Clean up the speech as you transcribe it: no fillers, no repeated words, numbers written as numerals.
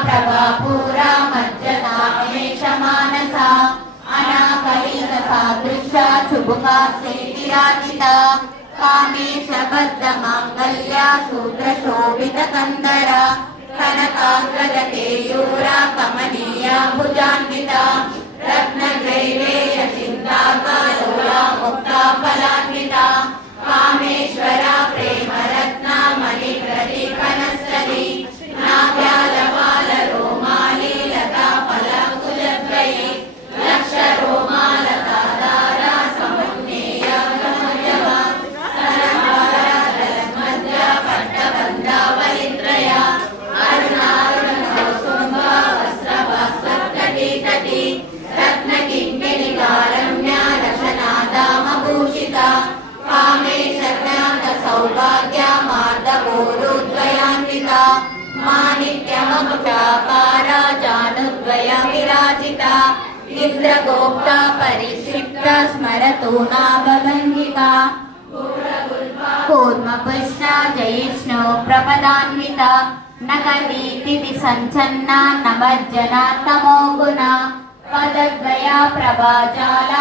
ప్రభా పూరా మజ్జతా మేష మానస అనాకలిత సాదృశ చుబుకా సేతిరాజిత కామేశ బద్ధ మాంగళ్య సూత్ర శోభిత కందర కనకాగ్రజ కేయూర కమనీయ భుజాన్విత రత్న జైవేయ చింతాకలోల ముక్త ఫలాన్విత కామేశ్వర ప్రేమ రత్న మణి ప్రదీపనస్తరి నావ్యాలపాల రోమాలి లతా ఫలకుజద్వయి లక్ష రోమాలతాదార సమున్నేయ గమజమ సరమరదలమధ్య పట్టబంధావలిత్రయ అరుణారుణోసుంభ వస్త్రవస్త్రకటి కటి రత్న కింకిణి కారమ్య రసనాదామభూషిత కామేశజ్ఞాత సౌభాగ్య మార్దగోరుద్వయాన్విత మాణిక్యమముఖాకార జానుద్వయ విరాజిత ఇంద్రగోప్త పరిక్షిప్త స్మరతు నాభభంగిక కూర్మపుష్ట జయిష్ణు ప్రపదాన్విత నకదీతి సంచన్న నమజ్జన తమో గుణ పదద్వయ ప్రభాజాల